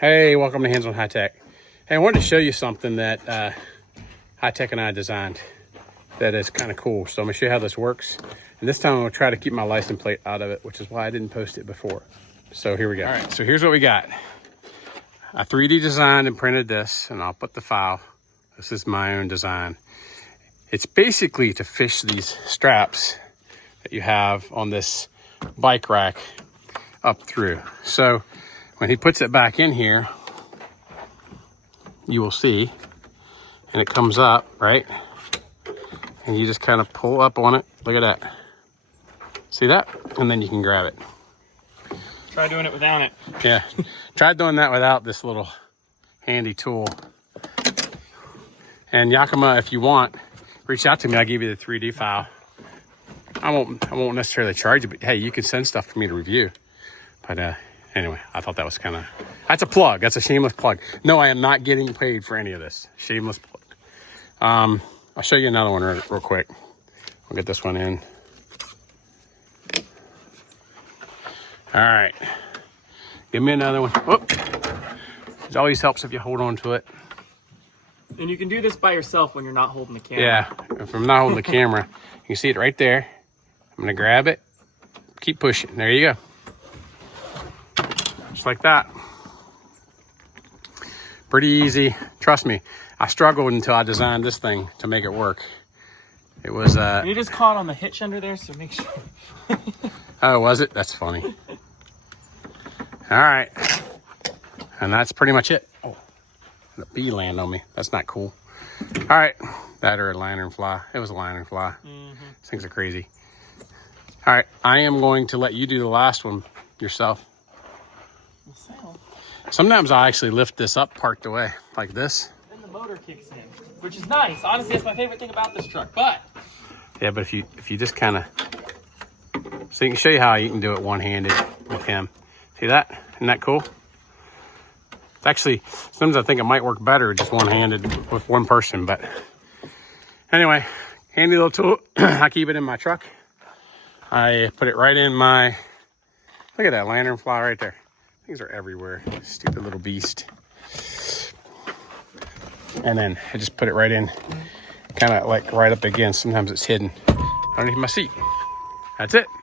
Hey, welcome to Hands on High Tech. Hey, I wanted to show you something that High Tech and I designed that is kind of cool. So I'm gonna show you how this works. And this time I'm gonna try to keep my license plate out of it, which is why I didn't post it before. So here we go. All right, so here's what we got. I 3D designed and printed this, and I'll put the file. This is my own design. It's basically to fish these straps that you have on this bike rack up through. So when he puts it back in here, you will see, and it comes up, right? And you just kind of pull up on it. Look at that. See that? And then you can grab it. Try doing it without it. Yeah, try doing that without this little handy tool. And Yakima, if you want, reach out to me. I'll give you the 3D file. I won't necessarily charge you, but hey, you can send stuff for me to review. But anyway, I thought that was kind of, that's a plug. That's a shameless plug. No, I am not getting paid for any of this. Shameless plug. I'll show you another one real quick. I'll get this one in. All right. Give me another one. Whoop. It always helps if you hold on to it. And you can do this by yourself when you're not holding the camera. Yeah, if I'm not holding the camera, you can see it right there. I'm gonna grab it, keep pushing. There you go. Just like that. Pretty easy. Trust me, I struggled until I designed this thing to make it work. It was You just caught on the hitch under there, so make sure. Oh, was it? That's funny. All right, and that's pretty much it. Oh, the bee landed on me. That's not cool. All right, that or a lanternfly. It was a lanternfly. These things are crazy. All right, I am going to let you do the last one yourself. Sometimes I actually lift this up parked away like this. Then the motor kicks in, which is nice. Honestly, that's my favorite thing about this truck. But yeah, but if you just kind of, so you can show you how you can do it one-handed with him. See that? Isn't that cool? It's actually, sometimes I think it might work better just one-handed with one person, but anyway, handy little tool. I keep it in my truck. I put it right in my, look at that lanternfly right there. Things are everywhere. Stupid little beast. And then I just put it right in, kind of like right up against. Sometimes it's hidden underneath my seat. That's it.